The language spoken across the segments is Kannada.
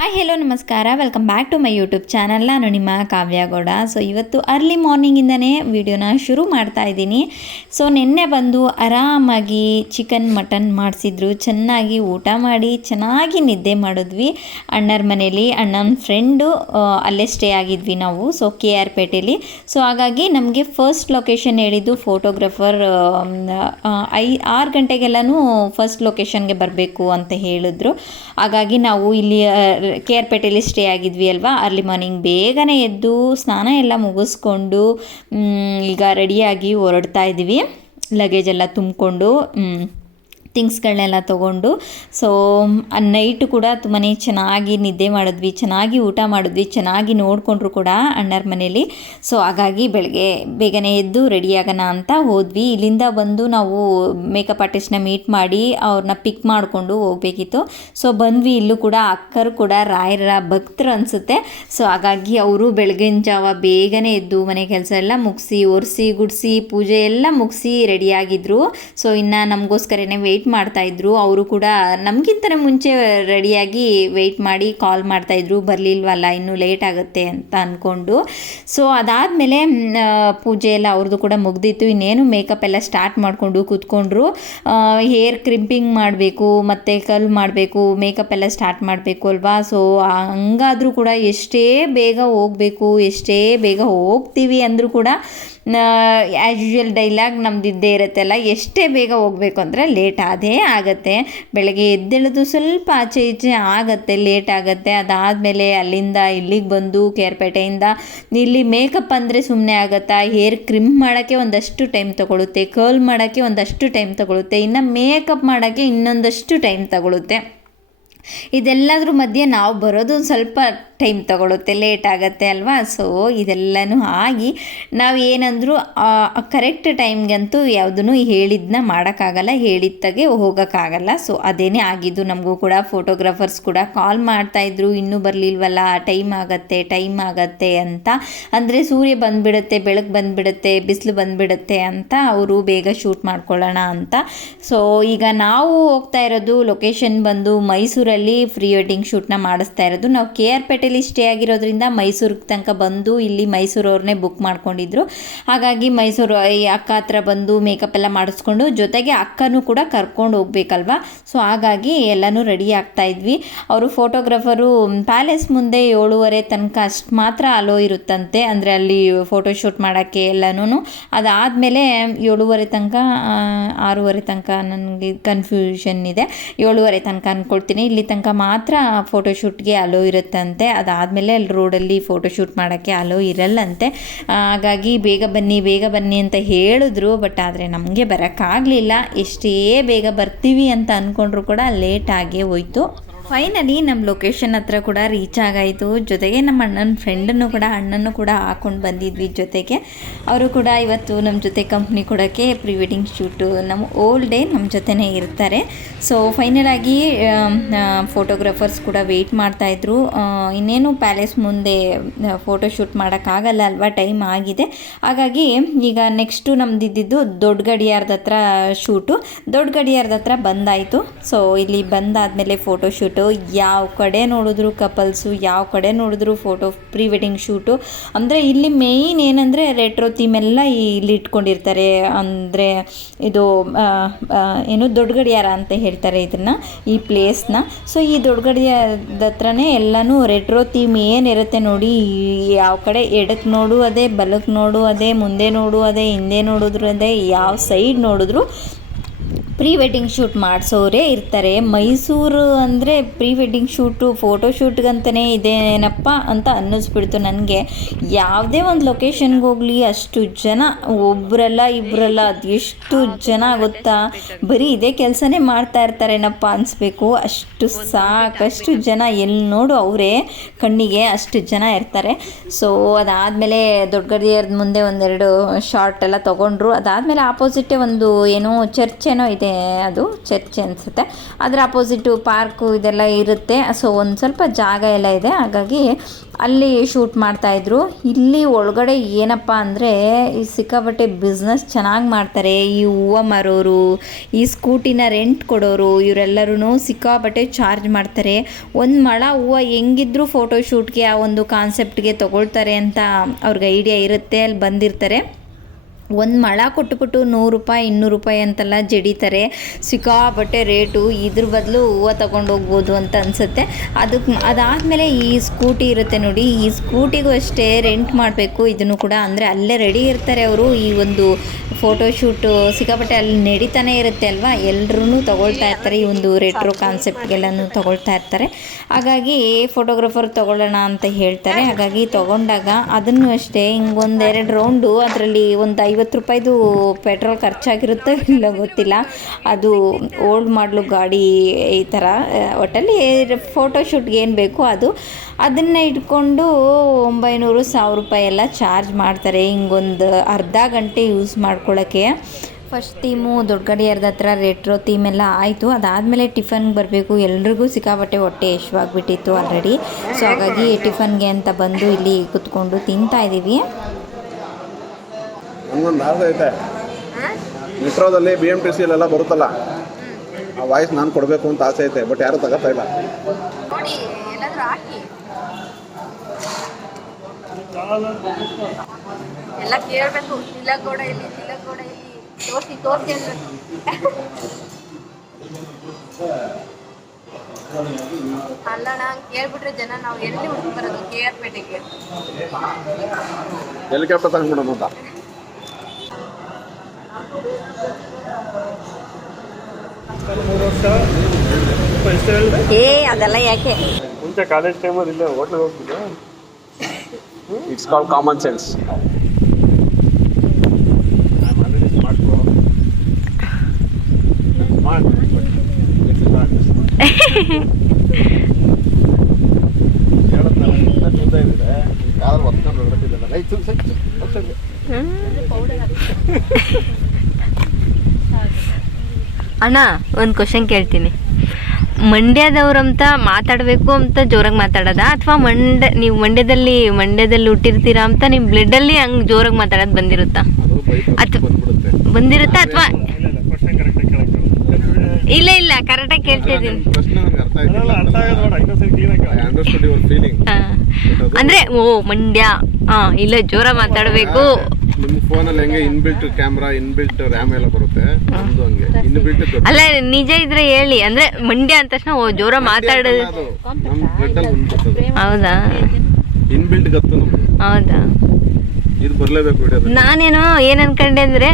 ಹಾಯ್ ಹೆಲೋ ನಮಸ್ಕಾರ. Welcome back to my YouTube channel ನಾನು ನಿಮ್ಮ ಕಾವ್ಯಗೌಡ ಸೊ ಇವತ್ತು ಅರ್ಲಿ ಮಾರ್ನಿಂಗಿಂದನೇ ವಿಡಿಯೋನ ಶುರು ಮಾಡ್ತಾ ಇದ್ದೀನಿ. ಸೊ ನಿನ್ನೆ ಬಂದು ಆರಾಮಾಗಿ ಚಿಕನ್ ಮಟನ್ ಮಾಡಿಸಿದ್ರು. ಚೆನ್ನಾಗಿ ಊಟ ಮಾಡಿ, ಚೆನ್ನಾಗಿ ನಿದ್ದೆ ಮಾಡಿದ್ವಿ. ಅಣ್ಣರ ಮನೇಲಿ, ಅಣ್ಣನ ಫ್ರೆಂಡು ಅಲ್ಲೇ ಸ್ಟೇ ಆಗಿದ್ವಿ ನಾವು ಸೊ ಕೆ ಆರ್ ಪೇಟೆಯಲ್ಲಿ ಸೊ ಹಾಗಾಗಿ ನಮಗೆ ಫಸ್ಟ್ ಲೊಕೇಶನ್ ಹೇಳಿದ್ದು ಫೋಟೋಗ್ರಫರ್ ಐ, ಆರು ಗಂಟೆಗೆಲ್ಲನೂ ಫಸ್ಟ್ ಲೊಕೇಶನ್ಗೆ ಬರಬೇಕು ಅಂತ ಹೇಳಿದ್ರು. ಹಾಗಾಗಿ ನಾವು ಇಲ್ಲಿ ಕೆ ಆರ್ ಪೇಟೆಯಲ್ಲಿ ಸ್ಟೇ ಆಗಿದ್ವಿ ಅಲ್ವಾ? ಅರ್ಲಿ ಮಾರ್ನಿಂಗ್ ಬೇಗನೆ ಎದ್ದು ಸ್ನಾನ ಎಲ್ಲ ಮುಗಿಸ್ಕೊಂಡು ಈಗ ರೆಡಿಯಾಗಿ ಹೊರಡ್ತಾ ಇದ್ದೀವಿ. ಲಗೇಜ್ ಎಲ್ಲ ತುಂಬಿಕೊಂಡು ಥಿಂಗ್ಸ್ಗಳನ್ನೆಲ್ಲ ತೊಗೊಂಡು ಸೊ ನೈಟ್ ಕೂಡ ತುಂಬಾ ಚೆನ್ನಾಗಿ ನಿದ್ದೆ ಮಾಡಿದ್ವಿ, ಚೆನ್ನಾಗಿ ಊಟ ಮಾಡಿದ್ವಿ, ಚೆನ್ನಾಗಿ ನೋಡಿಕೊಂಡ್ರು ಕೂಡ ಅಣ್ಣರ ಮನೇಲಿ. ಸೊ ಹಾಗಾಗಿ ಬೆಳಗ್ಗೆ ಬೇಗನೆ ಎದ್ದು ರೆಡಿಯಾಗೋಣ ಅಂತ ಹೋದ್ವಿ. ಇಲ್ಲಿಂದ ಬಂದು ನಾವು ಮೇಕಪ್ ಆರ್ಟಿಸ್ಟ್ನ ಮೀಟ್ ಮಾಡಿ ಅವ್ರನ್ನ ಪಿಕ್ ಮಾಡಿಕೊಂಡು ಹೋಗ್ಬೇಕಿತ್ತು. ಸೊ ಬಂದ್ವಿ, ಇಲ್ಲೂ ಕೂಡ ಅಕ್ಕರು ಕೂಡ ರಾಯರ ಭಕ್ತರು ಅನಿಸುತ್ತೆ. ಸೊ ಹಾಗಾಗಿ ಅವರು ಬೆಳಗಿನ ಜಾವ ಬೇಗನೆ ಎದ್ದು ಮನೆ ಕೆಲಸ ಎಲ್ಲ ಮುಗಿಸಿ, ಒರೆಸಿ, ಗುಡಿಸಿ, ಪೂಜೆ ಎಲ್ಲ ಮುಗಿಸಿ ರೆಡಿಯಾಗಿದ್ದರು ಸೊ ಇನ್ನು ನಮಗೋಸ್ಕರನೇ ವೆಯ್ಟ್ ಮಾಡ್ತಾಯಿದ್ರು ಅವರು ಕೂಡ ನಮಗಿಂತ ಮುಂಚೆ ರೆಡಿಯಾಗಿ ವೆಯ್ಟ್ ಮಾಡಿ ಕಾಲ್ ಮಾಡ್ತಾಯಿದ್ರು ಬರಲಿಲ್ವಲ್ಲ, ಇನ್ನೂ ಲೇಟ್ ಆಗುತ್ತೆ ಅಂತ ಅಂದ್ಕೊಂಡು ಸೊ ಅದಾದಮೇಲೆ ಪೂಜೆ ಎಲ್ಲ ಅವ್ರದ್ದು ಕೂಡ ಮುಗ್ದಿತ್ತು. ಇನ್ನೇನು ಮೇಕಪ್ ಎಲ್ಲ ಸ್ಟಾರ್ಟ್ ಮಾಡಿಕೊಂಡು ಕೂತ್ಕೊಂಡ್ರು. ಹೇರ್ ಕ್ರಿಂಪಿಂಗ್ ಮಾಡಬೇಕು, ಮತ್ತು ಕಲ್ ಮಾಡಬೇಕು ಮೇಕಪ್ ಎಲ್ಲ ಸ್ಟಾರ್ಟ್ ಮಾಡಬೇಕು ಅಲ್ವಾ? ಸೊ ಹಂಗಾದರೂ ಕೂಡ ಎಷ್ಟೇ ಬೇಗ ಹೋಗಬೇಕು, ಎಷ್ಟೇ ಬೇಗ ಹೋಗ್ತೀವಿ ಅಂದರೂ ಕೂಡ ಆ್ಯಸ್ ಯೂಶ್ವಲ್ ಡೈಲಾಗ್ ನಮ್ದು ಇದ್ದೇ ಇರುತ್ತಲ್ಲ, ಎಷ್ಟೇ ಬೇಗ ಹೋಗಬೇಕು ಅಂದರೆ ಲೇಟ್ ಅದೇ ಆಗುತ್ತೆ. ಬೆಳಗ್ಗೆ ಎದ್ದೇಳೋದು ಸ್ವಲ್ಪ ಆಚೆ ಈಚೆ ಆಗುತ್ತೆ ಲೇಟ್ ಆಗುತ್ತೆ. ಅದಾದಮೇಲೆ ಅಲ್ಲಿಂದ ಇಲ್ಲಿಗೆ ಬಂದು ಕೇರ್ಪೇಟೆಯಿಂದ ಇಲ್ಲಿ ಮೇಕಪ್ ಅಂದರೆ ಸುಮ್ಮನೆ ಆಗುತ್ತಾ? ಹೇರ್ ಕ್ರಿಮ್ ಮಾಡೋಕ್ಕೆ ಒಂದಷ್ಟು ಟೈಮ್ ತಗೊಳುತ್ತೆ ಕರ್ಲ್ ಮಾಡೋಕ್ಕೆ ಒಂದಷ್ಟು ಟೈಮ್ ತಗೊಳುತ್ತೆ, ಇನ್ನು ಮೇಕಪ್ ಮಾಡೋಕ್ಕೆ ಇನ್ನೊಂದಷ್ಟು ಟೈಮ್ ತಗೊಳುತ್ತೆ. ಇದೆಲ್ಲದ್ರ ಮಧ್ಯೆ ನಾವು ಬರೋದು ಒಂದು ಸ್ವಲ್ಪ ಟೈಮ್ ತಗೊಳುತ್ತೆ, ಲೇಟ್ ಆಗುತ್ತೆ ಅಲ್ವಾ? ಸೊ ಇದೆಲ್ಲನೂ ಆಗಿ ನಾವು ಏನಂದರೂ ಕರೆಕ್ಟ್ ಟೈಮ್ಗಂತೂ ಯಾವುದನ್ನು ಹೇಳಿದ್ನ ಮಾಡೋಕ್ಕಾಗಲ್ಲ ಹೇಳಿದ್ದಾಗೆ ಹೋಗೋಕ್ಕಾಗಲ್ಲ. ಸೊ ಅದೇನೇ ಆಗಿದ್ದು ನಮಗೂ ಕೂಡ ಫೋಟೋಗ್ರಾಫರ್ಸ್ ಕೂಡ ಕಾಲ್ ಮಾಡ್ತಾಯಿದ್ರು ಇನ್ನೂ ಬರಲಿಲ್ವಲ್ಲ ಟೈಮ್ ಆಗತ್ತೆ ಟೈಮ್ ಆಗತ್ತೆ ಅಂತ. ಅಂದರೆ ಸೂರ್ಯ ಬಂದುಬಿಡುತ್ತೆ ಬೆಳಕು ಬಂದುಬಿಡುತ್ತೆ, ಬಿಸಿಲು ಬಂದುಬಿಡುತ್ತೆ ಅಂತ ಅವರು ಬೇಗ ಶೂಟ್ ಮಾಡ್ಕೊಳ್ಳೋಣ ಅಂತ. ಸೊ ಈಗ ನಾವು ಹೋಗ್ತಾ ಇರೋದು ಲೊಕೇಶನ್ ಬಂದು ಮೈಸೂರಲ್ಲಿ ಪ್ರೀ ವೆಡ್ಡಿಂಗ್ ಶೂಟ್ನ ಮಾಡಿಸ್ತಾ ಇರೋದು. ನಾವು ಕೆ ಆರ್ ಪೇಟೆಲಿ ಸ್ಟೇ ಆಗಿರೋದ್ರಿಂದ ಮೈಸೂರಿಗೆ ತನಕ ಬಂದು ಇಲ್ಲಿ ಮೈಸೂರವ್ರನ್ನೇ ಬುಕ್ ಮಾಡ್ಕೊಂಡಿದ್ರು. ಹಾಗಾಗಿ ಮೈಸೂರು, ಈ ಅಕ್ಕ ಹತ್ರ ಬಂದು ಮೇಕಪ್ ಎಲ್ಲ ಮಾಡಿಸ್ಕೊಂಡು ಜೊತೆಗೆ ಅಕ್ಕನೂ ಕೂಡ ಕರ್ಕೊಂಡು ಹೋಗ್ಬೇಕಲ್ವಾ? ಸೊ ಹಾಗಾಗಿ ಎಲ್ಲನೂ ರೆಡಿ ಆಗ್ತಾ ಇದ್ವಿ. ಅವರು ಫೋಟೋಗ್ರಾಫರು ಪ್ಯಾಲೇಸ್ ಮುಂದೆ ಏಳುವರೆ ತನಕ ಅಷ್ಟು ಮಾತ್ರ ಅಲೋ ಇರುತ್ತಂತೆ. ಅಂದರೆ ಅಲ್ಲಿ ಫೋಟೋ ಶೂಟ್ ಮಾಡೋಕ್ಕೆ ಎಲ್ಲನೂ ಅದಾದಮೇಲೆ ಏಳುವರೆ ತನಕ ಆರೂವರೆ ತನಕ ನನಗೆ ಕನ್ಫ್ಯೂಷನ್ ಇದೆ. ಏಳುವರೆ ತನಕ ಅಂದ್ಕೊಳ್ತೀನಿ ಇಲ್ಲಿ ತನಕ ಮಾತ್ರ ಫೋಟೋಶೂಟ್ಗೆ ಅಲೋ ಇರುತ್ತಂತೆ. ಅದಾದಮೇಲೆ ಅಲ್ಲಿ ರೋಡಲ್ಲಿ ಫೋಟೋಶೂಟ್ ಮಾಡೋಕ್ಕೆ ಅಲೋ ಇರಲ್ಲಂತೆ. ಹಾಗಾಗಿ ಬೇಗ ಬನ್ನಿ ಬೇಗ ಬನ್ನಿ ಅಂತ ಹೇಳಿದ್ರು ಬಟ್ ಆದರೆ ನಮಗೆ ಬರೋಕ್ಕಾಗಲಿಲ್ಲ. ಎಷ್ಟೇ ಬೇಗ ಬರ್ತೀವಿ ಅಂತ ಅಂದ್ಕೊಂಡ್ರು ಕೂಡ ಲೇಟ್ ಆಗೇ ಹೋಯ್ತು. ಫೈನಲಿ ನಮ್ಮ ಲೊಕೇಶನ್ ಹತ್ರ ಕೂಡ ರೀಚ್ ಆಗಾಯಿತು. ಜೊತೆಗೆ ನಮ್ಮ ಅಣ್ಣನ ಫ್ರೆಂಡನ್ನು ಕೂಡ, ಅಣ್ಣನ್ನು ಕೂಡ ಹಾಕೊಂಡು ಬಂದಿದ್ವಿ ಜೊತೆಗೆ. ಅವರು ಕೂಡ ಇವತ್ತು ನಮ್ಮ ಜೊತೆ ಕಂಪ್ನಿ ಕೊಡೋಕ್ಕೆ ಪ್ರೀ ವೆಡ್ಡಿಂಗ್ ಶೂಟು ನಮ್ಮ ಓಲ್ ಡೇ ನಮ್ಮ ಜೊತೆನೇ ಇರ್ತಾರೆ. ಸೊ ಫೈನಲಾಗಿ ಫೋಟೋಗ್ರಾಫರ್ಸ್ ಕೂಡ ವೆಯ್ಟ್ ಮಾಡ್ತಾಯಿದ್ರು ಇನ್ನೇನು ಪ್ಯಾಲೇಸ್ ಮುಂದೆ ಫೋಟೋ ಶೂಟ್ ಮಾಡೋಕ್ಕಾಗಲ್ಲ ಅಲ್ವಾ? ಟೈಮ್ ಆಗಿದೆ. ಹಾಗಾಗಿ ಈಗ ನೆಕ್ಸ್ಟು ನಮ್ದು ಇದ್ದಿದ್ದು ದೊಡ್ಡ ಗಡಿಯಾರದ ಹತ್ರ ಶೂಟು ದೊಡ್ಡ ಗಡಿಯಾರದ ಹತ್ರ ಬಂದಾಯಿತು. ಸೊ ಇಲ್ಲಿ ಬಂದಾದಮೇಲೆ ಫೋಟೋ ಶೂಟು ಯಾವ ಕಡೆ ನೋಡಿದ್ರು ಕಪಲ್ಸು, ಯಾವ ಕಡೆ ನೋಡಿದ್ರು ಫೋಟೋ, ಪ್ರೀ ವೆಡ್ಡಿಂಗ್ ಶೂಟು. ಅಂದರೆ ಇಲ್ಲಿ ಮೇಯ್ನ್ ಏನಂದರೆ ರೆಟ್ರೋ ಥೀಮ್ ಎಲ್ಲ ಇಲ್ಲಿ ಇಟ್ಕೊಂಡಿರ್ತಾರೆ. ಅಂದರೆ ಇದು ಏನು ದೊಡ್ಡ ಗಡಿಯಾರ ಅಂತ ಹೇಳ್ತಾರೆ ಇದನ್ನು ಈ ಪ್ಲೇಸ್ನ ಸೊ ಈ ದೊಡ್ಡ ಗಡಿಯಾರದ ಹತ್ರನೇ ಎಲ್ಲನೂ ರೆಟ್ರೋ ಥೀಮ್ ಏನಿರುತ್ತೆ ನೋಡಿ, ಯಾವ ಕಡೆ ಎಡಕ್ಕೆ ನೋಡು ಅದೇ ಬಲಕ್ಕೆ ನೋಡು ಅದೇ, ಮುಂದೆ ನೋಡು ಅದೇ, ಹಿಂದೆ ನೋಡಿದ್ರು ಅದೇ, ಯಾವ ಸೈಡ್ ನೋಡಿದ್ರು ಪ್ರೀ ವೆಡ್ಡಿಂಗ್ ಶೂಟ್ ಮಾಡಿಸೋರೇ ಇರ್ತಾರೆ. ಮೈಸೂರು ಅಂದರೆ ಪ್ರೀ ವೆಡ್ಡಿಂಗ್ ಶೂಟು ಫೋಟೋ ಶೂಟ್ಗಂತಲೇ ಇದೇನಪ್ಪ ಅಂತ ಅನ್ನಿಸ್ಬಿಡ್ತು ನನಗೆ. ಯಾವುದೇ ಒಂದು ಲೊಕೇಶನ್ಗೆ ಹೋಗಲಿ, ಅಷ್ಟು ಜನ ಒಬ್ಬರಲ್ಲ ಇಬ್ಬರಲ್ಲ ಅದೆಷ್ಟು ಜನ ಗೊತ್ತಾ? ಬರೀ ಇದೇ ಕೆಲಸನೇ ಮಾಡ್ತಾ ಇರ್ತಾರೇನಪ್ಪ ಅನಿಸ್ಬೇಕು. ಅಷ್ಟು ಸಾಕಷ್ಟು ಜನ ಎಲ್ಲಿ ನೋಡು ಅವರೇ ಕಣ್ಣಿಗೆ ಅಷ್ಟು ಜನ ಇರ್ತಾರೆ. ಸೊ ಅದಾದಮೇಲೆ ದೊಡ್ಡ ಗಡಿಯಾರದ ಮುಂದೆ ಒಂದೆರಡು ಶಾರ್ಟ್ ಎಲ್ಲ ತೊಗೊಂಡ್ರು. ಅದಾದಮೇಲೆ ಆಪೋಸಿಟೇ ಒಂದು ಏನೋ ಚರ್ಚ್ ಏನೋ ಇದೆ. ಅದು ಚರ್ಚ್ ಅನಿಸುತ್ತೆ. ಅದರ ಅಪೋಸಿಟು ಪಾರ್ಕು ಇದೆಲ್ಲ ಇರುತ್ತೆ. ಸೊ ಒಂದು ಸ್ವಲ್ಪ ಜಾಗ ಎಲ್ಲ ಇದೆ. ಹಾಗಾಗಿ ಅಲ್ಲಿ ಶೂಟ್ ಮಾಡ್ತಾಯಿದ್ರು ಇಲ್ಲಿ ಒಳಗಡೆ ಏನಪ್ಪ ಅಂದರೆ, ಈ ಸಿಕ್ಕಾಪಟ್ಟೆ ಬಿಸ್ನೆಸ್ ಚೆನ್ನಾಗಿ ಮಾಡ್ತಾರೆ. ಈ ಹೂವು ಮಾರೋರು, ಈ ಸ್ಕೂಟಿನ ರೆಂಟ್ ಕೊಡೋರು ಇವರೆಲ್ಲರೂ ಸಿಕ್ಕಾಪಟ್ಟೆ ಚಾರ್ಜ್ ಮಾಡ್ತಾರೆ. ಒಂದು ಮಳ ಹೂವು ಹೆಂಗಿದ್ರು ಫೋಟೋ ಶೂಟ್ಗೆ ಆ ಒಂದು ಕಾನ್ಸೆಪ್ಟ್ಗೆ ತೊಗೊಳ್ತಾರೆ ಅಂತ ಅವ್ರಿಗೆ ಐಡಿಯಾ ಇರುತ್ತೆ. ಅಲ್ಲಿ ಬಂದಿರ್ತಾರೆ. ಒಂದು ಮಳ ಕೊಟ್ಟುಬಿಟ್ಟು ನೂರು ರೂಪಾಯಿ, ಇನ್ನೂರು ರೂಪಾಯಿ ಅಂತೆಲ್ಲ ಜಡಿತಾರೆ. ಸಿಕ್ಕಾಪಟ್ಟೆ ರೇಟು. ಇದ್ರ ಬದಲು ಹೂವು ತೊಗೊಂಡು ಹೋಗ್ಬೋದು ಅಂತ ಅನಿಸುತ್ತೆ. ಅದಕ್ಕೆ ಅದಾದಮೇಲೆ ಈ ಸ್ಕೂಟಿ ಇರುತ್ತೆ ನೋಡಿ. ಈ ಸ್ಕೂಟಿಗೂ ಅಷ್ಟೇ ರೆಂಟ್ ಮಾಡಬೇಕು ಇದನ್ನು ಕೂಡ. ಅಂದರೆ ಅಲ್ಲೇ ರೆಡಿ ಇರ್ತಾರೆ ಅವರು. ಈ ಒಂದು ಫೋಟೋಶೂಟು ಸಿಕ್ಕಾಪಟ್ಟೆ ಅಲ್ಲಿ ನಡೀತಾನೆ ಇರುತ್ತೆ ಅಲ್ವಾ? ಎಲ್ಲರೂ ತೊಗೊಳ್ತಾ ಇರ್ತಾರೆ. ಈ ಒಂದು ರೆಟ್ರೋ ಕಾನ್ಸೆಪ್ಟ್ಗೆಲ್ಲನೂ ತೊಗೊಳ್ತಾ ಇರ್ತಾರೆ. ಹಾಗಾಗಿ ಫೋಟೋಗ್ರಾಫರ್ ತೊಗೊಳ್ಳೋಣ ಅಂತ ಹೇಳ್ತಾರೆ. ಹಾಗಾಗಿ ತಗೊಂಡಾಗ ಅದನ್ನು ಅಷ್ಟೇ ಹಿಂಗೆ ಒಂದೆರಡು ರೌಂಡು, ಅದರಲ್ಲಿ ಒಂದು ಐವತ್ತು ರೂಪಾಯಿದು ಪೆಟ್ರೋಲ್ ಖರ್ಚಾಗಿರುತ್ತೋ ಇಲ್ಲ ಗೊತ್ತಿಲ್ಲ. ಅದು ಓಲ್ಡ್ ಮಾಡಲು ಗಾಡಿ ಈ ಥರ ಒಟ್ಟಲ್ಲಿ ಫೋಟೋಶೂಟ್ಗೆ ಏನು ಬೇಕು ಅದು. ಅದನ್ನು ಇಟ್ಕೊಂಡು ಒಂಬೈನೂರು, ಸಾವಿರ ರೂಪಾಯಿ ಎಲ್ಲ ಚಾರ್ಜ್ ಮಾಡ್ತಾರೆ ಹಿಂಗೊಂದು ಅರ್ಧ ಗಂಟೆ ಯೂಸ್ ಮಾಡ್ಕೊಳ್ಳೋಕ್ಕೆ ಫಸ್ಟ್ ಥೀಮು ದೊಡ್ಡ ಹತ್ರ ರೆಟ್ರೋ ಥೀಮ್ ಎಲ್ಲ ಆಯಿತು. ಅದಾದಮೇಲೆ ಟಿಫನ್ಗೆ ಬರಬೇಕು. ಎಲ್ರಿಗೂ ಸಿಕ್ಕಾಪಟ್ಟೆ ಹೊಟ್ಟೆ ಯಶವಾಗಿಬಿಟ್ಟಿತ್ತು ಆಲ್ರೆಡಿ ಸೊ ಹಾಗಾಗಿ ಟಿಫನ್ಗೆ ಅಂತ ಬಂದು ಇಲ್ಲಿ ಕುತ್ಕೊಂಡು ತಿಂತಾ ಇದ್ದೀವಿ ನನಗೊಂದು ಆಸೆ ಐತೆ. ಮೆಟ್ರೋದಲ್ಲಿ ಬಿ ಎಂ ಟಿ ಸಿ ಎಲ್ಲ ಬರುತ್ತಲ್ಲ ಆ ವಾಯ್ಸ್ ನಾನು ಕೊಡಬೇಕು ಅಂತ ಆಸೆ ಐತೆ ಬಟ್ ಯಾರು ತಗೋತಾ ಇಲ್ಲ. ಎಲ್ಲ ಕೇಳಬೇಕು ತಿಲಗೋಡ ಇಲ್ಲಿ ತಿಲಗೋಡ ಇಲ್ಲಿ. ತೋರಿಸಿ ತೋರಿಸಿ ಅಲ್ಲಣ್ಣ ಕೇಳ್ಬಿಟ್ರೆ ಜನ ನಾವು ಎಲ್ಲಿ ಹುಡುಕಿ ಬರೋದು ಕೆ ಆರ್ ಪೇಟೆಗೆ ಹೆಲಿಕಾಪ್ಟರ್ ತಗೊಂಡ್ಬಿಡೋದು ಅಂತ ಮೂರು ವರ್ಷ ಎಷ್ಟು ಹೇಳಿದೆ ಏ ಅದೆಲ್ಲ ಯಾಕೆ? ಮುಂಚೆ ಕಾಲೇಜ್ ಟೈಮಲ್ಲಿ ಇಲ್ಲೇ ಹೋಟ್ಲಿಗೆ ಹೋಗ್ತಿದ್ದೆ. ಇಟ್ಸ್ ಕಾಲ್ ಕಾಮನ್ ಸೆನ್ಸ್ ಅಣ್ಣ ಒಂದು ಕ್ವಶನ್ ಕೇಳ್ತೀನಿ. ಮಂಡ್ಯದವ್ರಂತ ಮಾತಾಡಬೇಕು ಅಂತ ಜೋರಾಗಿ ಮಾತಾಡೋದಾ? ಅಥವಾ ಮಂಡ್ಯ ನೀವು ಮಂಡ್ಯದಲ್ಲಿ ಮಂಡ್ಯದಲ್ಲಿ ಹುಟ್ಟಿರ್ತೀರಾ ಅಂತ ನಿಮ್ಮ ಬ್ಲಡ್ಡಲ್ಲಿ ಹಂಗೆ ಜೋರಾಗಿ ಮಾತಾಡೋದು ಬಂದಿರುತ್ತಾ? ಅಥವಾ ಬಂದಿರುತ್ತಾ ಅಥವಾ? ಇಲ್ಲ ಇಲ್ಲ ಕರೆಕ್ಟಾಗಿ ಕೇಳ್ತಿದ್ದೀನಿ ಅಂದ್ರೆ ಓ ಮಂಡ್ಯ ಹಾ ಇಲ್ಲ ಜೋರ ಮಾತಾಡಬೇಕು. ನಿಮ್ಮ ಫೋನಲ್ಲಿ ಹೆಂಗೆ ಇನ್ಬಿಲ್ಟ್ ಕ್ಯಾಮ್ರಾ ಇನ್ಬಿಲ್ಟ್ ರ್ಯಾಮ್ ಎಲ್ಲ ಬರುತ್ತೆ. ಅಲ್ಲ ನಿಜ ಇದ್ರೆ ಹೇಳಿ ಅಂದ್ರೆ ಮಂಡ್ಯ ಅಂದ ತಕ್ಷಣ ಓ ಜೋರ ಮಾತಾಡೋದು. ಹೌದಾ? ಇನ್ಬಿಲ್ಟ್ ಗತ್ತು ಹೌದಾ? ಇದು ಬರಲೇಬೇಕು ನಾನೇನೋ ಏನ್ ಅನ್ಕೊಂಡೆ ಅಂದ್ರೆ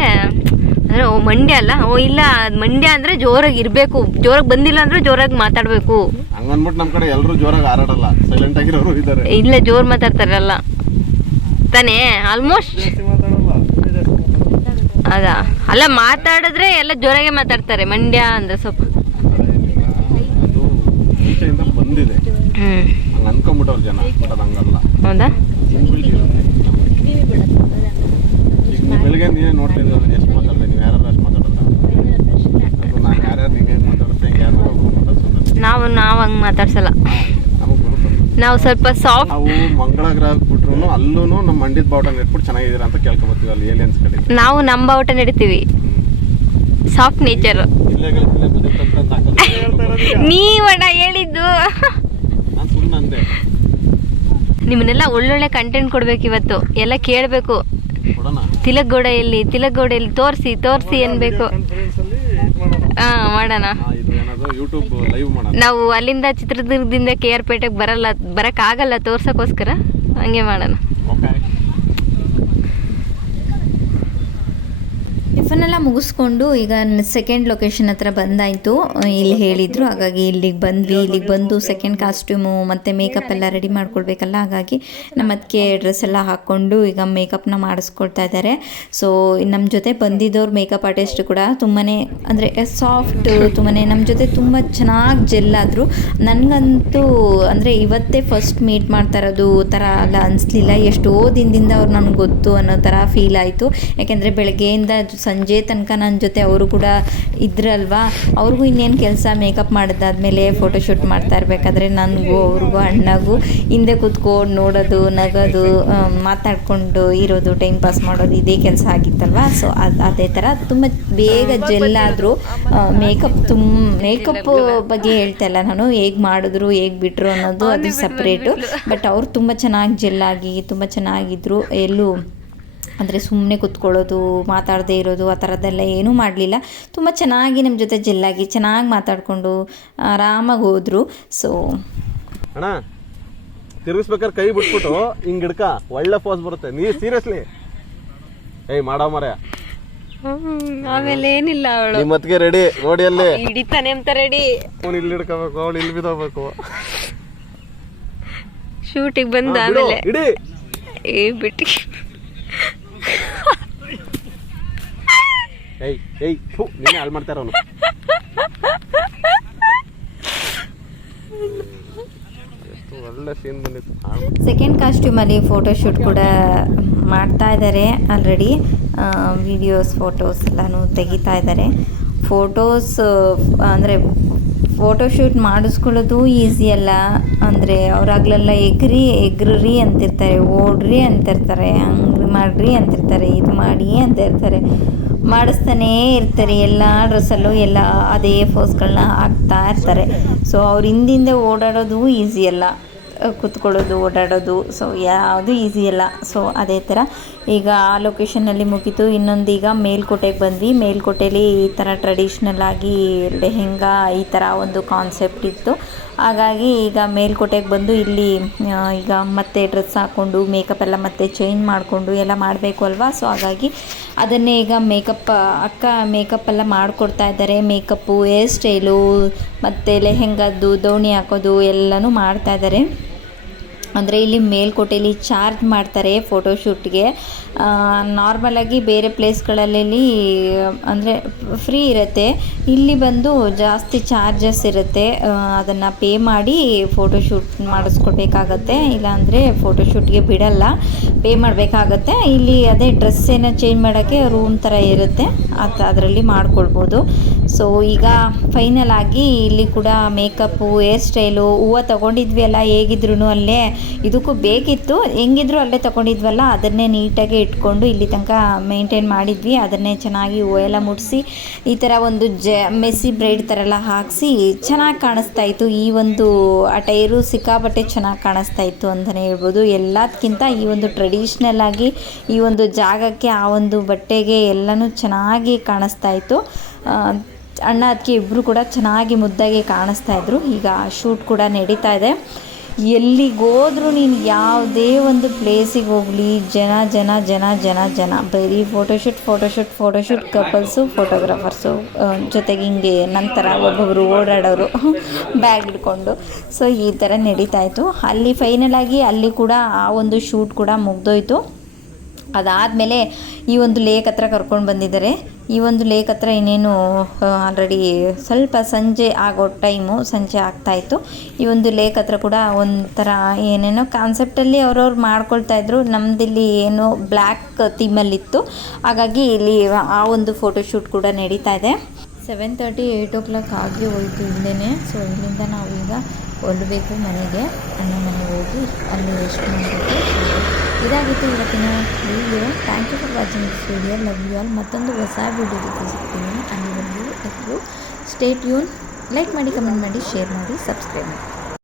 ಅಂದ್ರೆ ಓ ಮಂಡ್ಯ ಅಲ್ಲ? ಓ ಇಲ್ಲ ಅದ್ ಮಂಡ್ಯ ಅಂದ್ರೆ ಜೋರಾಗಿ ಇರ್ಬೇಕು. ಜೋರಾಗಿ ಬಂದಿಲ್ಲ ಅಂದ್ರೆ ಜೋರಾಗಿ ಮಾತಾಡ್ಬೇಕು. ಹಂಗನ್ಬಿಟ್ಟು ನಮ್ಮ ಕಡೆ ಎಲ್ಲರೂ ಜೋರಾಗಿ ಹಾರಾಡಲ್ಲ. ಸೈಲೆಂಟ್ ಆಗಿರೋರು ಇದ್ದಾರೆ ಇಲ್ಲ ಜೋರ್ ಮಾತಾಡ್ತಾರಲ್ಲ. ತಾನೇ ಆಲ್ಮೋಸ್ಟ್ ಅದಾ ಅಲ್ಲ ಮಾತಾಡಿದ್ರೆ ಎಲ್ಲ ಜೋರಾಗೆ ಮಾತಾಡ್ತಾರೆ ಮಂಡ್ಯ ಅಂದ್ರೆ ಸ್ವಲ್ಪ. ಬಂದಿದೆ. ಹ್ಮ್. ಹಂಗೆ ಅನ್ಕೊಂಬಿಟ್ಟವ್ರು ಜನ ಬಟ್ ಅದು ಹಂಗಲ್ಲ. ಹೌದಾ? ಈಗ ನೀವು ಬೆಳಿಗ್ಗೆ ನೀವೇ ನೋಡ್ತಿದ್ದೀರ ಎಷ್ಟು ಮಾತಾಡ್ತೀನಿ ನೀವು ಯಾರು ಅಷ್ಟು ಮಾತಾಡೋದ ಅದು ನಾನು ಯಾರ್ಯಾರು ನೀವೇನು ಮಾತಾಡುತ್ತೆ ಹಿಂಗೆ ಯಾರು ಒಬ್ರು ಮಾತಾಡ್ಸೋದು ನಾವು ನಾವು ಹಂಗೆ ಮಾತಾಡ್ಸಲ್ಲ. ನಾವು ಸ್ವಲ್ಪ ಸಾಫ್ಟ್ ನಾವು ಮಂಗಳ ಗ್ರಹಕ್ಕೆ ಅಲ್ಲೂ ನಮ್ಮ ಮಂಡ್ಯದ ಬಾವುಟ ನೆಟ್ಬಿಟ್ಟು ಚೆನ್ನಾಗಿದ್ದೀರಾ ಅಂತ ಕೇಳ್ಕೊಬರ್ತೀವಿ ಅಲ್ಲಿ ಏಲಿಯನ್ಸ್ ಕಡೆ ನಾವು ನಮ್ಮ ಬಾವುಟ ನಡಿತೀವಿ. ಸಾಫ್ಟ್ ನೇಚರ್ ನೀವಣ್ಣ ಹೇಳಿದ್ದು. ನಾನು ಸುಮ್ಮನೆ ಅಂದೆ. ನಿಮ್ಮನ್ನೆಲ್ಲ ಒಳ್ಳೊಳ್ಳೆ ಕಂಟೆಂಟ್ ಕೊಡ್ಬೇಕು ಇವತ್ತು. ಎಲ್ಲ ಕೇಳಬೇಕು. ತಿಲಕ್ಗೌಡ ತಿಲಕ್ ಗೋಡ ಎಲ್ಲಿ ತಿಲಕ್ ಗೋಡ ಎಲ್ಲಿ ತೋರಿಸಿ ತೋರಿಸಿ ಏನ್ ಬೇಕು ಅಲ್ಲಿ ಮಾಡೋಣ. ಹಾ ಮಾಡೋಣ. ನಾವು ಅಲ್ಲಿಂದ ಚಿತ್ರದುರ್ಗದಿಂದ ಕೆ ಆರ್ ಪೇಟೆಗೆ ಬರಲ್ಲ ಬರಕ್ ಆಗಲ್ಲ ತೋರ್ಸಕ್ಕೋಸ್ಕರ. ಹಂಗೆ ಮಾಡೋಣ. ಎಲ್ಲ ಮುಗಿಸ್ಕೊಂಡು ಈಗ ಸೆಕೆಂಡ್ ಲೊಕೇಶನ್ ಹತ್ರ ಬಂದಾಯಿತು. ಇಲ್ಲಿ ಹೇಳಿದರು, ಹಾಗಾಗಿ ಇಲ್ಲಿಗೆ ಬಂದ್ವಿ. ಇಲ್ಲಿಗೆ ಬಂದು ಸೆಕೆಂಡ್ ಕಾಸ್ಟ್ಯೂಮು ಮತ್ತು ಮೇಕಪ್ ಎಲ್ಲ ರೆಡಿ ಮಾಡ್ಕೊಳ್ಬೇಕಲ್ಲ ಹಾಗಾಗಿ ನಮ್ಮ ಅದಕ್ಕೆ ಡ್ರೆಸ್ ಎಲ್ಲ ಹಾಕ್ಕೊಂಡು ಈಗ ಮೇಕಪ್ನ ಮಾಡಿಸ್ಕೊಳ್ತಾ ಇದ್ದಾರೆ. ಸೊ ನಮ್ಮ ಜೊತೆ ಬಂದಿದ್ದವ್ರು ಮೇಕಪ್ ಆರ್ಟಿಸ್ಟ್ ಕೂಡ ತುಂಬಾ ಅಂದರೆ ಸಾಫ್ಟ್ ತುಂಬಾ ನಮ್ಮ ಜೊತೆ ತುಂಬ ಚೆನ್ನಾಗಿ ಜೆಲ್ ಆದರು. ನನಗಂತೂ, ಅಂದರೆ ಇವತ್ತೇ ಫಸ್ಟ್ ಮೀಟ್ ಮಾಡ್ತಾ ಇರೋದು ಥರ ಎಲ್ಲ ಅನಿಸ್ಲಿಲ್ಲ. ಎಷ್ಟೋ ದಿನದಿಂದ ಅವ್ರು ನನಗೆ ಗೊತ್ತು ಅನ್ನೋ ಥರ ಫೀಲ್ ಆಯಿತು. ಯಾಕೆಂದರೆ ಬೆಳಗ್ಗೆಯಿಂದ ಸಂಜೆ ಸಂಜೆ ತನಕ ನನ್ನ ಜೊತೆ ಅವರು ಕೂಡ ಇದ್ರಲ್ವಾ? ಅವ್ರಿಗೂ ಇನ್ನೇನು ಕೆಲಸ ಮೇಕಪ್ ಮಾಡಿದ್ದಾದ್ಮೇಲೆ ಫೋಟೋಶೂಟ್ ಮಾಡ್ತಾ ಇರಬೇಕಾದ್ರೆ ನನಗೂ ಅವ್ರಿಗೂ ಅಣ್ಣಗೂ ಹಿಂದೆ ಕೂತ್ಕೊಂಡು ನೋಡೋದು ನಗೋದು ಮಾತಾಡ್ಕೊಂಡು ಇರೋದು ಟೈಮ್ ಪಾಸ್ ಮಾಡೋದು ಇದೇ ಕೆಲಸ ಆಗಿತ್ತಲ್ವ? ಸೊ ಅದು ಅದೇ ಥರ ತುಂಬ ಬೇಗ ಜೆಲ್ ಆದರೂ ಮೇಕಪ್ ತುಂಬ ಮೇಕಪ್ ಬಗ್ಗೆ ಹೇಳ್ತಾ ಇಲ್ಲ ನಾನು. ಹೇಗೆ ಮಾಡಿದ್ರು ಹೇಗೆ ಬಿಟ್ಟರು ಅನ್ನೋದು ಅದು ಸಪ್ರೇಟು ಬಟ್ ಅವ್ರು ತುಂಬ ಚೆನ್ನಾಗಿ ಜೆಲ್ಲಾಗಿ ತುಂಬ ಚೆನ್ನಾಗಿದ್ರು. ಎಲ್ಲೂ ಅಂದರೆ ಸುಮ್ಮನೆ ಕೂತ್ಕೊಳ್ಳೋದು ಮಾತಾಡದೇ ಇರೋದು ಆ ಥರದ್ದೆಲ್ಲ ಏನೂ ಮಾಡಲಿಲ್ಲ. ತುಂಬ ಚೆನ್ನಾಗಿ ನಮ್ಮ ಜೊತೆ ಜೆಲ್ಲಾಗಿ ಚೆನ್ನಾಗಿ ಮಾತಾಡಿಕೊಂಡು ಆರಾಮಾಗಿ ಹೋದರು. ಸೊ ಅಣ್ಣ ತಿರುಗಿಸ್ಬೇಕಾದ್ರೆ ಕೈ ಬಿಟ್ಬಿಟ್ಟು ಹಿಂಗೆ ಹಿಡ್ಕ. ಒಳ್ಳೆ ಫೋಸ್ ಬರುತ್ತೆ. ನೀ ಸೀರಿಯಸ್ಲಿ ಏಯ್ ಮಾಡೋ ಮರ ಆಮೇಲೆ ಏನಿಲ್ಲ ಅವಳು. ನಿಮ್ಮತ್ತಿಗೆ ರೆಡಿ ನೋಡಿ ಅಲ್ಲಿ. ಹಿಡಿತಾನೆ ಅಂತ ರೆಡಿ ಅವ್ನು ಇಲ್ಲಿ ಹಿಡ್ಕೋಬೇಕು ಅವಳು ಇಲ್ಲಿ ಬಿದ್ದೋಗ್ಬೇಕು. ಶೂಟಿಗೆ ಬಂದ ಆಮೇಲೆ. ಇಡಿ. ಏ ಬಿಟ್ಟು. ಏಯ್ ಏಯ್ ಫು ನೀನೇ ಹಾಳು ಮಾಡ್ತಾರ ಅವನು ಒಳ್ಳೆ ಸೆಕೆಂಡ್ ಕಾಸ್ಟ್ಯೂಮಲ್ಲಿ ಫೋಟೋಶೂಟ್ ಕೂಡ ಮಾಡ್ತಾ ಇದ್ದಾರೆ ಆಲ್ರೆಡಿ ವಿಡಿಯೋಸ್ ಫೋಟೋಸ್ ಎಲ್ಲನೂ ತೆಗಿತಾ ಇದ್ದಾರೆ ಫೋಟೋಸ್ ಅಂದರೆ ಫೋಟೋಶೂಟ್ ಮಾಡಿಸ್ಕೊಳ್ಳೋದು ಈಸಿ ಅಲ್ಲ. ಅಂದರೆ ಅವ್ರಾಗ್ಲೆಲ್ಲ ಎಗ್ರಿ ಎಗ್ರಿ ಅಂತಿರ್ತಾರೆ, ಓಡ್ರಿ ಅಂತಿರ್ತಾರೆ ಹಂಗೆ ಮಾಡ್ರಿ ಅಂತಿರ್ತಾರೆ, ಇದು ಮಾಡಿ ಅಂತ ಇರ್ತಾರೆ ಮಾಡಿಸ್ತಾನೇ ಇರ್ತಾರೆ. ಎಲ್ಲ ಡ್ರೆಸ್ಸಲ್ಲೂ ಎಲ್ಲ ಅದೇ ಫೋಸ್ಗಳನ್ನ ಹಾಕ್ತಾ ಇರ್ತಾರೆ. ಸೊ ಅವ್ರ ಹಿಂದಿಂದೆ ಓಡಾಡೋದು ಈಸಿ ಅಲ್ಲ. ಕುತ್ಕೊಳ್ಳೋದು, ಓಡಾಡೋದು ಸೊ ಯಾವುದು ಈಸಿ ಅಲ್ಲ. ಸೊ ಅದೇ ಥರ ಈಗ ಆ ಲೊಕೇಶನಲ್ಲಿ ಮುಗೀತು. ಇನ್ನೊಂದು ಈಗ ಮೇಲ್ಕೋಟೆಗೆ ಬಂದ್ವಿ. ಮೇಲ್ಕೋಟೆಯಲ್ಲಿ ಈ ಥರ ಟ್ರೆಡಿಷ್ನಲ್ ಆಗಿ ಲೆಹೆಂಗಾ ಈ ಥರ ಒಂದು ಕಾನ್ಸೆಪ್ಟ್ ಇತ್ತು. ಹಾಗಾಗಿ ಈಗ ಮೇಲ್ಕೋಟೆಗೆ ಬಂದು ಇಲ್ಲಿ ಈಗ ಮತ್ತೆ ಡ್ರೆಸ್ ಹಾಕ್ಕೊಂಡು ಮೇಕಪ್ ಎಲ್ಲ ಮತ್ತೆ ಚೇಂಜ್ ಮಾಡಿಕೊಂಡು ಎಲ್ಲ ಮಾಡಬೇಕು ಅಲ್ವಾ? ಸೊ ಹಾಗಾಗಿ ಅದನ್ನೇ ಈಗ ಮೇಕಪ್ ಅಕ್ಕ ಮೇಕಪ್ ಎಲ್ಲ ಮಾಡಿಕೊಡ್ತಾ ಇದ್ದಾರೆ. ಮೇಕಪ್ಪು ಹೇರ್ ಸ್ಟೈಲು ಮತ್ತು ಲೆಹೆಂಗದ್ದು, ದೋಣಿ ಹಾಕೋದು ಎಲ್ಲನೂ ಮಾಡ್ತಾ ಇದ್ದಾರೆ. ಅಂದರೆ ಇಲ್ಲಿ ಮೇಲ್ಕೋಟೆಯಲ್ಲಿ ಚಾರ್ಜ್ ಮಾಡ್ತಾರೆ ಫೋಟೋಶೂಟ್ಗೆ ನಾರ್ಮಲಾಗಿ ಬೇರೆ ಪ್ಲೇಸ್ಗಳಲ್ಲಿ ಅಂದರೆ ಫ್ರೀ ಇರುತ್ತೆ. ಇಲ್ಲಿ ಬಂದು ಜಾಸ್ತಿ ಚಾರ್ಜಸ್ ಇರುತ್ತೆ. ಅದನ್ನು ಪೇ ಮಾಡಿ ಫೋಟೋಶೂಟ್ ಮಾಡಿಸ್ಕೊಡ್ಬೇಕಾಗತ್ತೆ. ಇಲ್ಲಾಂದರೆ ಫೋಟೋಶೂಟ್ಗೆ ಬಿಡಲ್ಲ. ಪೇ ಮಾಡಬೇಕಾಗತ್ತೆ. ಇಲ್ಲಿ ಅದೇ ಡ್ರೆಸ್ಸೇನ ಚೇಂಜ್ ಮಾಡೋಕ್ಕೆ ರೂಮ್ ಥರ ಇರುತ್ತೆ. ಅದು, ಅದರಲ್ಲಿ ಮಾಡ್ಕೊಳ್ಬೋದು. ಸೊ ಈಗ ಫೈನಲ್ ಆಗಿ ಇಲ್ಲಿ ಕೂಡ ಮೇಕಪ್ಪು ಹೇರ್ ಸ್ಟೈಲು ಹೂವು ತೊಗೊಂಡಿದ್ವಿ ಅಲ್ಲ ಹೇಗಿದ್ರು ಅಲ್ಲೇ ಇದಕ್ಕೂ ಬೇಕಿತ್ತು. ಹೆಂಗಿದ್ರು ಅಲ್ಲೇ ತೊಗೊಂಡಿದ್ವಲ್ಲ ಅದನ್ನೇ ನೀಟಾಗಿ ಇಟ್ಕೊಂಡು ಇಲ್ಲಿ ತನಕ ಮೇಂಟೈನ್ ಮಾಡಿದ್ವಿ. ಅದನ್ನೇ ಚೆನ್ನಾಗಿ ಹೂವು ಎಲ್ಲ ಮುಡಿಸಿ ಈ ಥರ ಒಂದು ಜ ಮೆಸ್ಸಿ ಬ್ರೈಡ್ ಥರ ಎಲ್ಲ ಹಾಕಿಸಿ ಚೆನ್ನಾಗಿ ಕಾಣಿಸ್ತಾ ಇತ್ತು. ಈ ಒಂದು ಅಟೈರು ಸಿಕ್ಕಾಪಟ್ಟೆ ಚೆನ್ನಾಗಿ ಕಾಣಿಸ್ತಾ ಇತ್ತು ಅಂತಲೇ ಹೇಳ್ಬೋದು. ಎಲ್ಲದಕ್ಕಿಂತ ಈ ಒಂದು ಟ್ರೆಡಿಷ್ನಲ್ ಆಗಿ ಈ ಒಂದು ಜಾಗಕ್ಕೆ ಆ ಒಂದು ಬಟ್ಟೆಗೆ ಎಲ್ಲನೂ ಚೆನ್ನಾಗಿ ಕಾಣಿಸ್ತಾ ಇತ್ತು. ಆ, ಅಣ್ಣ ಅದಕ್ಕೆ ಇಬ್ಬರು ಕೂಡ ಚೆನ್ನಾಗಿ ಮುದ್ದಾಗಿ ಕಾಣಿಸ್ತಾ ಇದ್ರು. ಈಗ ಶೂಟ್ ಕೂಡ ನಡೀತಾ ಇದೆ. ಎಲ್ಲಿಗೋದ್ರೂ ನೀನು ಯಾವುದೇ ಒಂದು ಪ್ಲೇಸಿಗೆ ಹೋಗಲಿ. ಜನ ಜನ ಜನ ಜನ ಜನ. ಬರೀ photoshoot photoshoot photoshoot couples photographers ಜೊತೆಗೆ ಹಿಂಗೆ ನಂತರ ಒಬ್ಬೊಬ್ಬರು ಓಡಾಡೋರು ಬ್ಯಾಗ್ ಹಿಡ್ಕೊಂಡು. ಸೊ ಈ ಥರ ನಡೀತಾ ಇತ್ತು. ಅಲ್ಲಿ ಫೈನಲ್ ಆಗಿ ಅಲ್ಲಿ ಕೂಡ ಆ ಒಂದು ಶೂಟ್ ಕೂಡ ಮುಗ್ದೋಯ್ತು. ಅದಾದಮೇಲೆ ಈ ಒಂದು ಲೇಕ್ ಹತ್ರ ಕರ್ಕೊಂಡು ಬಂದಿದ್ದಾರೆ. ಈ ಒಂದು ಲೇಕ್ ಹತ್ರ ಇನ್ನೇನು ಆಲ್ರೆಡಿ ಸ್ವಲ್ಪ ಸಂಜೆ ಆಗೋ ಟೈಮು ಸಂಜೆ ಆಗ್ತಾಯಿತ್ತು ಈ ಒಂದು ಲೇಕ್ ಹತ್ರ ಕೂಡ ಒಂಥರ ಏನೇನೋ ಕಾನ್ಸೆಪ್ಟಲ್ಲಿ ಅವ್ರವ್ರು ಮಾಡ್ಕೊಳ್ತಾ ಇದ್ರು. ನಮ್ಮದಿಲ್ಲಿ ಏನೋ ಬ್ಲ್ಯಾಕ್ ಥೀಮಲ್ಲಿತ್ತು ಹಾಗಾಗಿ ಇಲ್ಲಿ ಆ ಒಂದು ಫೋಟೋಶೂಟ್ ಕೂಡ ನಡೀತಾ ಇದೆ. Seven thirty eight o'clock ಆಗಿ ಹೋಯಿತು ಇಲ್ಲೇ ಸೊ ಇಲ್ಲಿಂದ ನಾವೀಗ ಹೊರಡಬೇಕು ಮನೆಗೆ. ಅಣ್ಣ ಮನೆಗೆ ಹೋಗಿ ಅಲ್ಲಿ ರೆಸ್ಟ್ ಮಾಡಬೇಕು ಇದಾಗಿತ್ತು ಇವತ್ತಿನ video thank you for watching this video love you all ಮತ್ತೊಂದು ಹೊಸ ವಿಡಿಯೋ ಜೊತೆ ಸಿಗ್ತೀನಿ. ಅಲ್ಲಿವರೆಗೂ ಎಲ್ಲರೂ ಸ್ಟೇಟ್ ಯೂನ್ ಲೈಕ್ ಮಾಡಿ ಕಮೆಂಟ್ ಮಾಡಿ ಶೇರ್ ಮಾಡಿ ಸಬ್ಸ್ಕ್ರೈಬ್ ಮಾಡಿ.